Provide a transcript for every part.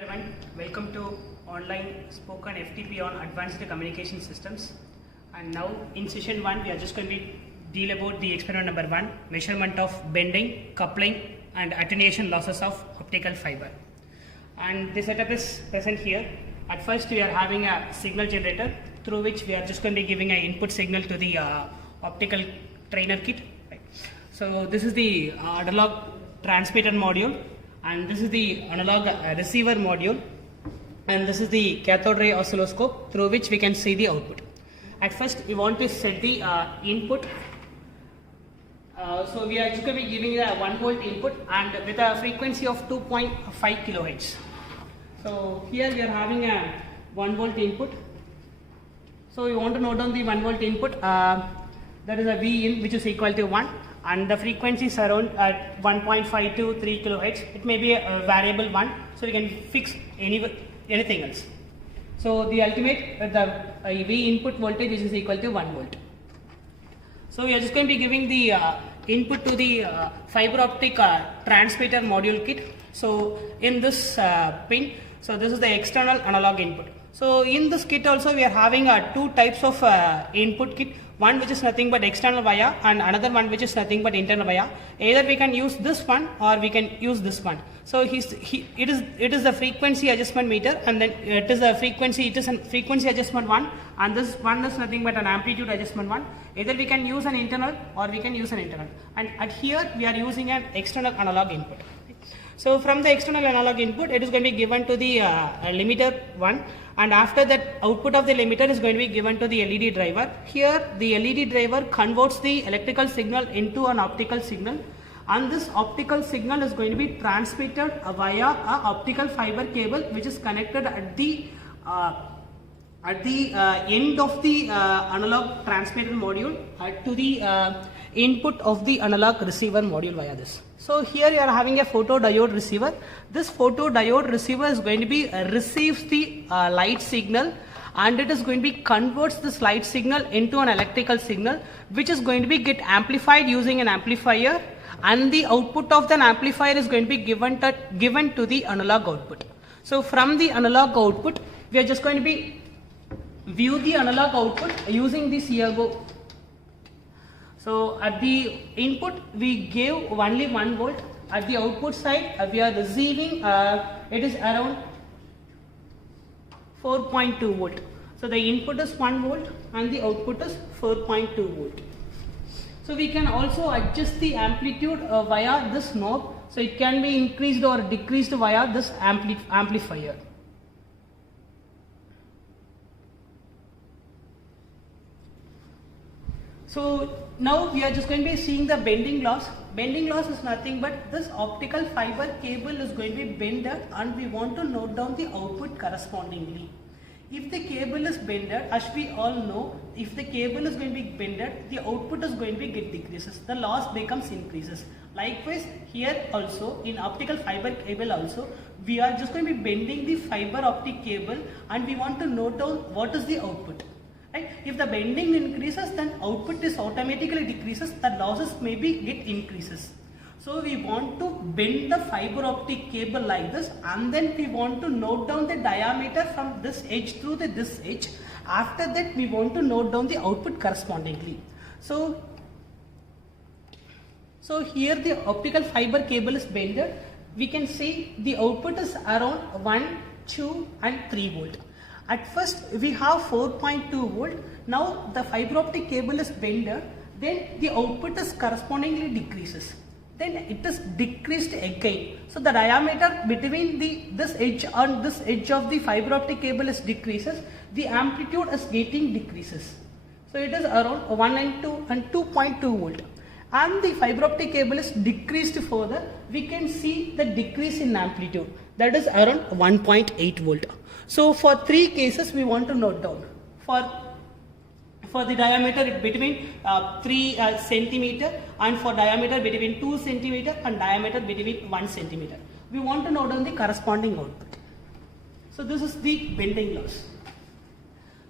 Everyone, welcome to online spoken FTP on advanced communication systems. And now in session 1 we are just going to deal about the experiment number 1, measurement of bending, coupling and attenuation losses of optical fiber. And the setup is present here. At first we are having a signal generator through which we are just going to be giving an input signal to the optical trainer kit. Right. So this is the analog transmitter module, and this is the analog receiver module, and this is the cathode ray oscilloscope through which we can see the output. At first we want to set the input. So we are just going to be giving a 1 volt input and with a frequency of 2.5 kilohertz. So here we are having a 1 volt input. So we want to note down the 1 volt input. That is a V in, which is equal to 1, and the frequency is around 1.5 to 3 kilohertz. It may be a variable one, so we can fix anything else. So the ultimate the V input voltage is equal to 1 volt. So we are just going to be giving the input to the fiber optic transmitter module kit. So in this pin, so this is the external analog input. So in this kit also we are having two types of input kit. One which is nothing but external via, and another one which is nothing but internal via. Either we can use this one or we can use this one. So it is the frequency adjustment meter, and then it is a frequency adjustment one, and this one is nothing but an amplitude adjustment one. Either we can use an internal or we can use an internal, and at here we are using an external analog input. So from the external analog input, it is going to be given to the limiter 1, and after that output of the limiter is going to be given to the LED driver. Here the LED driver converts the electrical signal into an optical signal, and this optical signal is going to be transmitted via a optical fiber cable which is connected at the end of the analog transmitter module to the input of the analog receiver module via this. So here you are having a photodiode receiver. This photodiode receiver is going to be receives the light signal, and it is going to be converts this light signal into an electrical signal which is going to be get amplified using an amplifier, and the output of the amplifier is going to be given to the analog output. So from the analog output we are just going to be view the analog output using this Iago. So at the input we gave only 1 volt. At the output side we are receiving it is around 4.2 volt. So the input is 1 volt and the output is 4.2 volt. So we can also adjust the amplitude via this knob. So it can be increased or decreased via this amplifier. So now we are just going to be seeing the bending loss. Bending loss is nothing but this optical fiber cable is going to be bended, and we want to note down the output correspondingly. If the cable is bended, as we all know, if the cable is going to be bended, the output is going to be get decreases. The loss becomes increases. Likewise, here also in optical fiber cable also, we are just going to be bending the fiber optic cable, and we want to note down what is the output. Right? If the bending increases, then output is automatically decreases, the losses maybe get increases. So we want to bend the fiber optic cable like this, and then we want to note down the diameter from this edge through this edge. After that we want to note down the output correspondingly. So here the optical fiber cable is bended. We can see the output is around 1, 2 and 3 volt. At first we have 4.2 volt. Now the fiber optic cable is bended, then the output is correspondingly decreases. Then it is decreased again. So the diameter between this edge and this edge of the fiber optic cable is decreases. The amplitude is getting decreases. So it is around 1 and 2 and 2.2 volt. And the fiber optic cable is decreased further. We can see the decrease in amplitude, that is around 1.8 volt. So for 3 cases we want to note down. For the diameter between 3 centimeter, and for diameter between 2 centimeter and diameter between 1 centimeter. We want to note down the corresponding output. So this is the bending loss.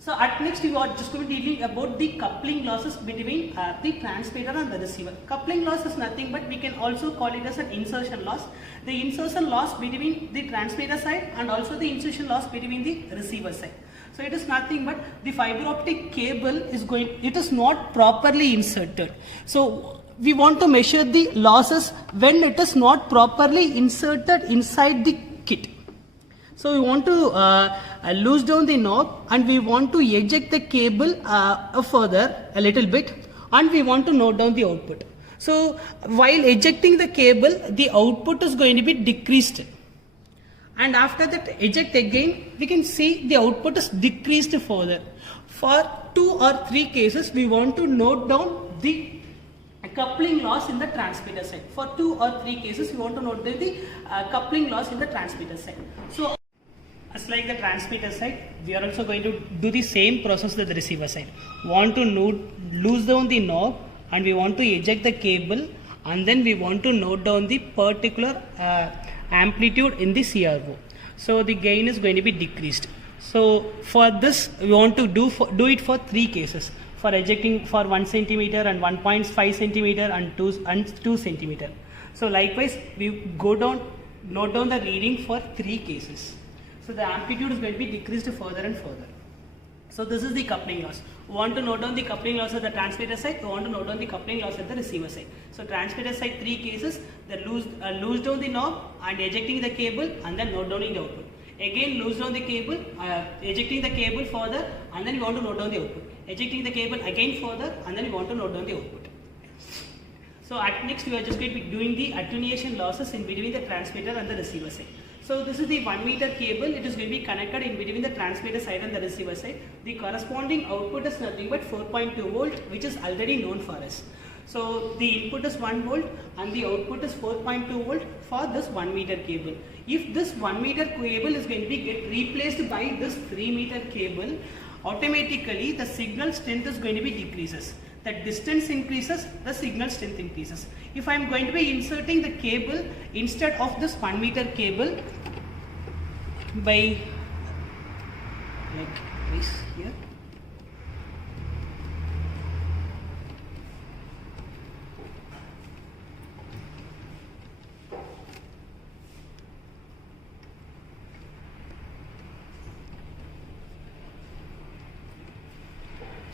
So at next we are just going to be dealing about the coupling losses between the transmitter and the receiver. Coupling loss is nothing but we can also call it as an insertion loss. The insertion loss between the transmitter side and also the insertion loss between the receiver side. So it is nothing but the fiber optic cable it is not properly inserted. So we want to measure the losses when it is not properly inserted inside the kit. So we want to loose down the knob and we want to eject the cable further a little bit, and we want to note down the output. So while ejecting the cable, the output is going to be decreased. And after that eject again, we can see the output is decreased further. For 2 or 3 cases, we want to note down the coupling loss in the transmitter side. For 2 or 3 cases, we want to note down the coupling loss in the transmitter side. So as like the transmitter side, we are also going to do the same process with the receiver side. Want to loose down the knob and we want to eject the cable, and then we want to note down the particular amplitude in the CRO. So the gain is going to be decreased. So for this we want to do it for 3 cases. For ejecting for 1 centimeter and 1.5 centimeter and 2 centimeter. So likewise we note down the reading for 3 cases. So the amplitude is going to be decreased further and further. So this is the coupling loss. We want to note down the coupling loss at the transmitter side. We want to note down the coupling loss at the receiver side. So transmitter side 3 cases, the loose down the knob and ejecting the cable, and then note down the output. Again loose down the cable, ejecting the cable further, and then we want to note down the output. Ejecting the cable again further, and then we want to note down the output. So at next we are just going to be doing the attenuation losses in between the transmitter and the receiver side. So this is the 1 meter cable. It is going to be connected in between the transmitter side and the receiver side. The corresponding output is nothing but 4.2 volt, which is already known for us. So the input is 1 volt and the output is 4.2 volt for this 1 meter cable. If this 1 meter cable is going to be get replaced by this 3 meter cable, automatically the signal strength is going to be decreases. The distance increases, the signal strength increases. If I am going to be inserting the cable instead of this 1 meter cable by like this here.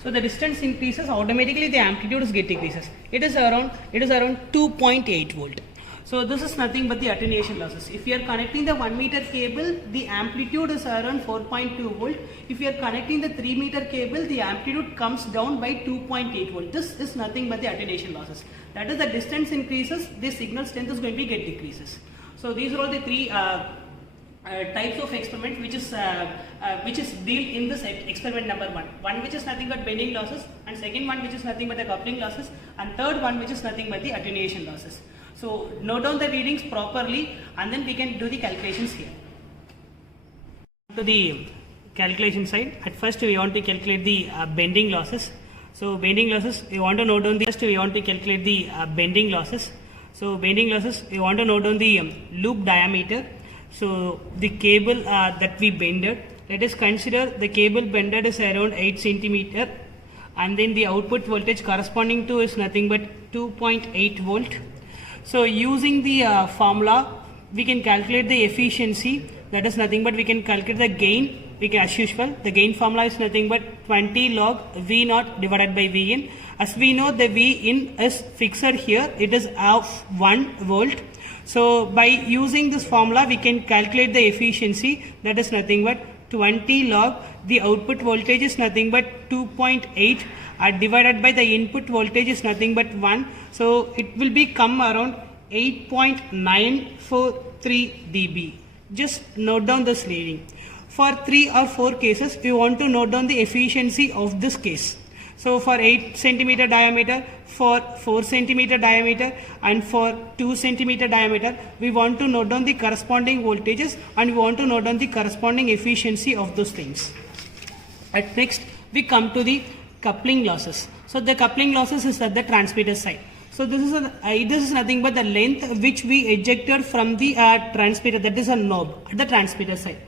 So the distance increases, automatically the amplitude is get decreases. It is around 2.8 volt. So this is nothing but the attenuation losses. If you are connecting the 1 meter cable, the amplitude is around 4.2 volt. If you are connecting the 3 meter cable, the amplitude comes down by 2.8 volt. This is nothing but the attenuation losses. That is, the distance increases, the signal strength is going to get decreases. So these are all the 3 types of experiment which is deal in this experiment number 1. One which is nothing but bending losses, and second one which is nothing but the coupling losses, and third one which is nothing but the attenuation losses. So note down the readings properly, and then we can do the calculations here. To the calculation side, at first we want to calculate the bending losses. So bending losses, we want to note down the calculate the bending losses. So bending losses, we want to note down the loop diameter. So the cable that we bended, let us consider the cable bended is around 8 centimeter, and then the output voltage corresponding to is nothing but 2.8 volt. So using the formula, we can calculate the efficiency. That is nothing but we can calculate the gain. We can, as usual, the gain formula is nothing but 20 log V naught divided by V in. As we know, the V in is fixed here. It is of 1 volt. So by using this formula, we can calculate the efficiency. That is nothing but 20 log. The output voltage is nothing but 2.8 divided by the input voltage is nothing but 1. So it will be come around 8.943 dB. Just note down this reading. For 3 or 4 cases, we want to note down the efficiency of this case. So for 8 centimeter diameter, for 4 centimeter diameter, and for 2 centimeter diameter, we want to note down the corresponding voltages, and we want to note down the corresponding efficiency of those things. At next, we come to the coupling losses. So the coupling losses is at the transmitter side. So this is nothing but the length which we ejected from the transmitter, that is a knob at the transmitter side.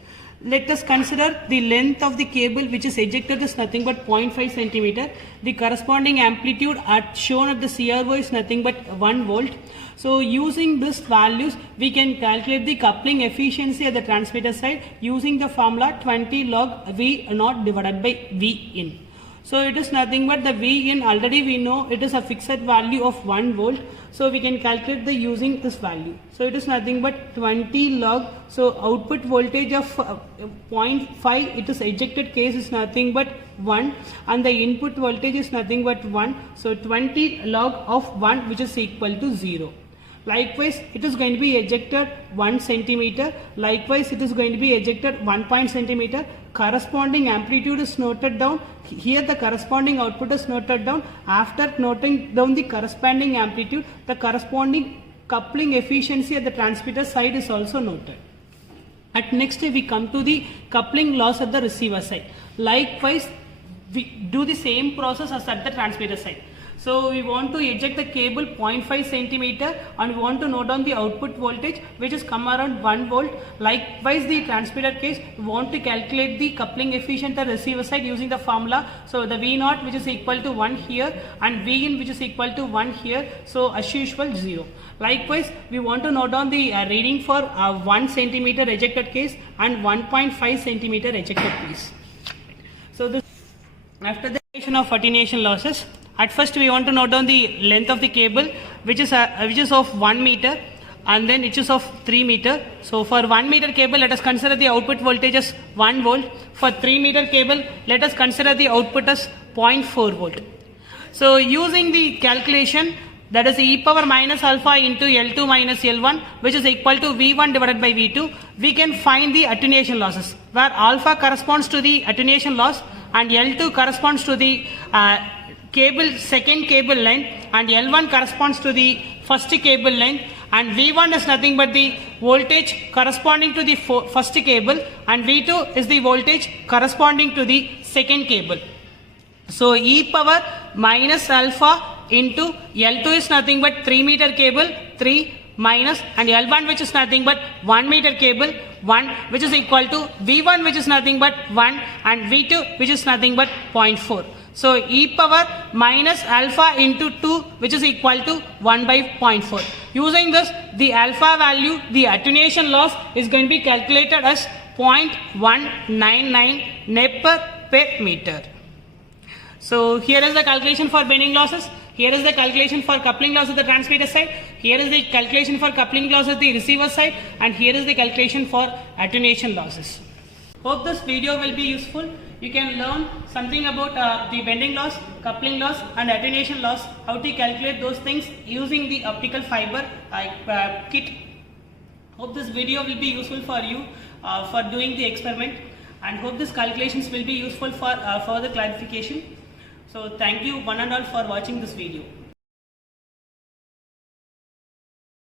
let us consider the length of the cable which is ejected is nothing but 0.5 centimeter. The corresponding amplitude shown at the CRO is nothing but 1 volt. So using these values, we can calculate the coupling efficiency at the transmitter side using the formula 20 log V naught divided by V in. So it is nothing but the V in, already we know it is a fixed value of 1 volt. So we can calculate the using this value. So it is nothing but 20 log. So output voltage of 0.5, it is ejected case is nothing but 1 and the input voltage is nothing but 1. So 20 log of 1 which is equal to 0. Likewise, it is going to be ejected 1 centimeter. Likewise, it is going to be ejected 1 centimeter. Corresponding amplitude is noted down. Here the corresponding output is noted down. After noting down the corresponding amplitude, the corresponding coupling efficiency at the transmitter side is also noted. At next we come to the coupling loss at the receiver side. Likewise, we do the same process as at the transmitter side. So we want to eject the cable 0.5 centimeter and we want to note down the output voltage which is come around 1 volt. Likewise, the transmitter case, we want to calculate the coupling efficient at the receiver side using the formula. So the V naught which is equal to 1 here and V in which is equal to 1 here. So as usual 0. Likewise, we want to note down the reading for 1 centimeter ejected case and 1.5 centimeter ejected case. So this, after the calculation of attenuation losses, at first we want to note down the length of the cable which is of 1 meter and then it is of 3 meter. So for 1 meter cable, let us consider the output voltage as 1 volt. For 3 meter cable, let us consider the output as 0.4 volt. So using the calculation, that is e power minus alpha into L2 minus L1 which is equal to V1 divided by V2, we can find the attenuation losses where alpha corresponds to the attenuation loss and L2 corresponds to the second cable length and L1 corresponds to the first cable length and V1 is nothing but the voltage corresponding to the first cable and V2 is the voltage corresponding to the second cable. So e power minus alpha into L2 is nothing but 3 meter cable 3 minus and L1 which is nothing but 1 meter cable 1 which is equal to V1 which is nothing but 1 and V2 which is nothing but 0.4. So e power minus alpha into 2 which is equal to 1 by 0.4. Using this, the alpha value, the attenuation loss is going to be calculated as 0.199 Nep per meter. So here is the calculation for bending losses. Here is the calculation for coupling loss at the transmitter side. Here is the calculation for coupling loss at the receiver side. And here is the calculation for attenuation losses. Hope this video will be useful. You can learn something about the bending loss, coupling loss and attenuation loss, how to calculate those things using the optical fiber kit. Hope this video will be useful for you for doing the experiment and hope these calculations will be useful for further clarification. So thank you one and all for watching this video.